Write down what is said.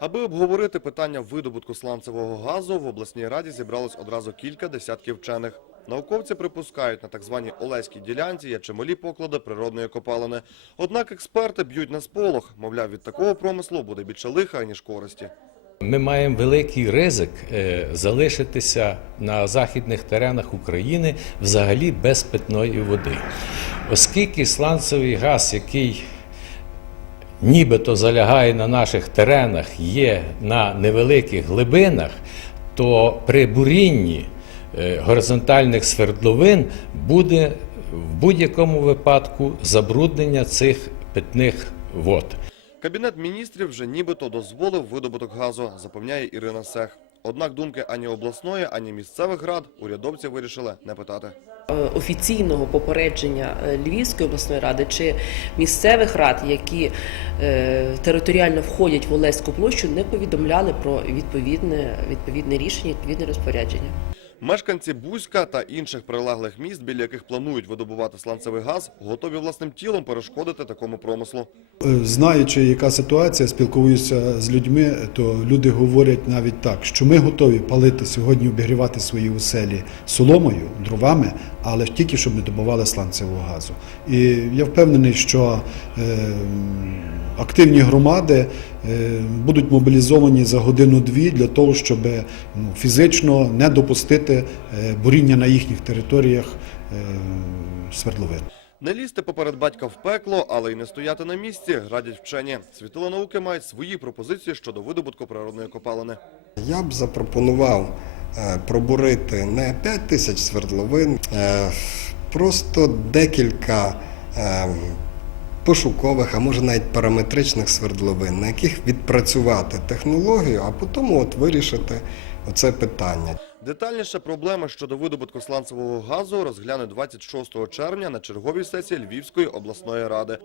Аби обговорити питання видобутку сланцевого газу, в обласній раді зібралось одразу кілька десятків вчених. Науковці припускають, на так званій Олеській ділянці є чималі поклади природної копалини. Однак експерти б'ють на сполох. Мовляв, від такого промислу буде більше лиха, ніж користі. Ми маємо великий ризик е, залишитися на західних теренах України взагалі без питної води. Оскільки сланцевий газ, який нібито залягає на наших теренах, є на невеликих глибинах, то при бурінні е, горизонтальних свердловин буде в будь-якому випадку забруднення цих питних вод. Кабінет міністрів вже нібито дозволив видобуток газу, запевняє Ірина Сех. Однак думки ані обласної, ані місцевих рад урядовці вирішили не питати. е, офіційного попередження е, Львівської обласної ради чи місцевих рад, які е, територіально входять в Олеську площу, не повідомляли про відповідне, відповідне рішення, відповідне розпорядження. Мешканці Бузька та інших прилеглих міст, біля яких планують видобувати сланцевий газ, готові власним тілом перешкодити такому промислу. Е, Знаючи, яка ситуація, спілкуюся з людьми, то люди говорять навіть так, що ми готові палити сьогодні, обігрівати свої оселі соломою, дровами, але тільки щоб не добували сланцевого газу. І я впевнений, що е, активні громади е, будуть мобілізовані за годину-дві для того, щоб ну, фізично не допустити е, буріння на їхніх територіях е, свердловин. Не лізти поперед батька в пекло, але й не стояти на місці, радять вчені. Світила науки мають свої пропозиції щодо видобутку природної копалини. Я б запропонував е, пробурити не 5 тисяч свердловин, е, просто декілька е, пошукових, а може навіть параметричних свердловин, на яких відпрацювати технологію, а потім от вирішити оце питання. Детальніше проблеми щодо видобутку сланцевого газу розгляне 26 червня на черговій сесії Львівської обласної ради.